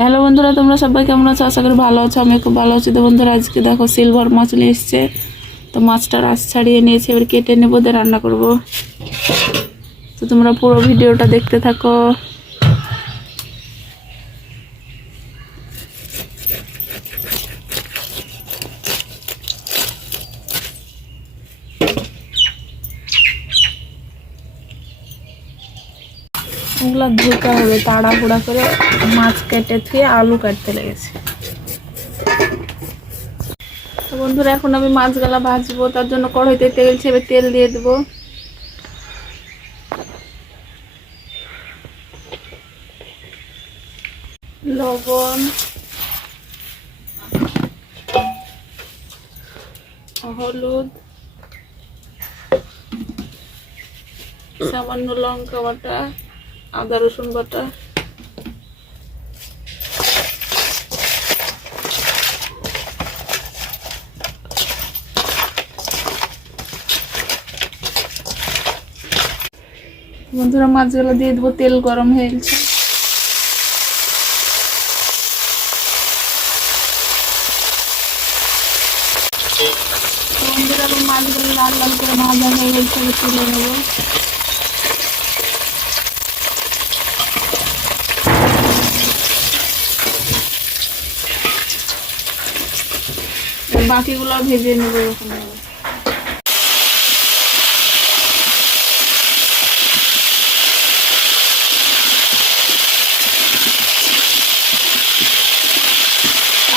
Hello বন্ধুরা, তোমরা সবাই কেমন আছো? আশা করি ভালো আছো। আমি খুব ভালো আছি। তো বন্ধুরা, আজকে দেখো সিলভার মাছ নিয়ে এসছে। তো মাছটা রাস ছাড়িয়ে নিয়েছি, এবার কেটে নেবো, দিয়ে রান্না করব। তো তোমরা পুরো ভিডিওটা দেখতে থাকো। ওগুলা ধুতে হবে, তাড়াহুড়া করে মাছ কেটে ধুয়ে আলু কাটতে লেগেছে। তো বন্ধুরা, এখন আমি মাছগুলা ভাজবো। তার জন্য কড়াইতে তেল ছেড়ে তেল দিয়ে দেবো। লবণ, হলুদ, সামান্য লঙ্কা বাটা, আদা রসুন বাটা, বন্ধুরা মাছগুলো দিয়ে দেবো। তেল গরম হয়ে গেছে। বন্ধুরা মাছগুলো লাল লাল করে ভাজা হয়ে গেছে, তুলে নেবো। বাকিগুলো ভেজে নেবো এরকম ভাবে।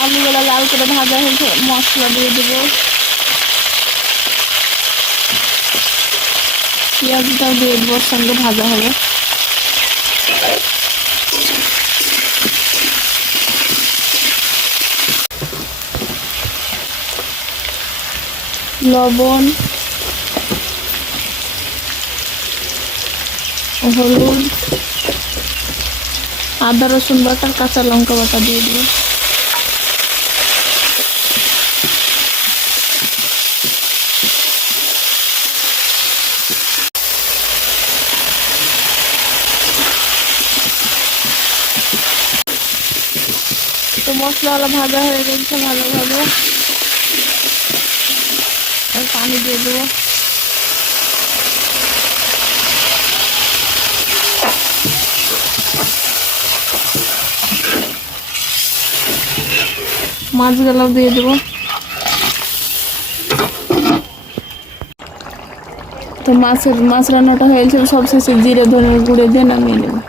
আলুগুলো লাল করে ভাজা হয়েছে, মশলা দিয়ে দেবো। পেঁয়াজটাও দিয়ে দেবো, সঙ্গে ভাজা হবে। লবণ, হলুদ, আদা রসুন বাটা, কাঁচা লঙ্কা বাটা দিয়ে দেবো। তো মশলাওয়ালা ভাজা হয়ে গেছে ভালোভাবে, আর পানি দিয়ে দেবো। মাছগুলো দিয়ে দেবো। তো মাছ রান্নাটা হয়েছে, সব শেষে জিরে ধনে গুঁড়ে দিয়ে নামিয়ে নেবো।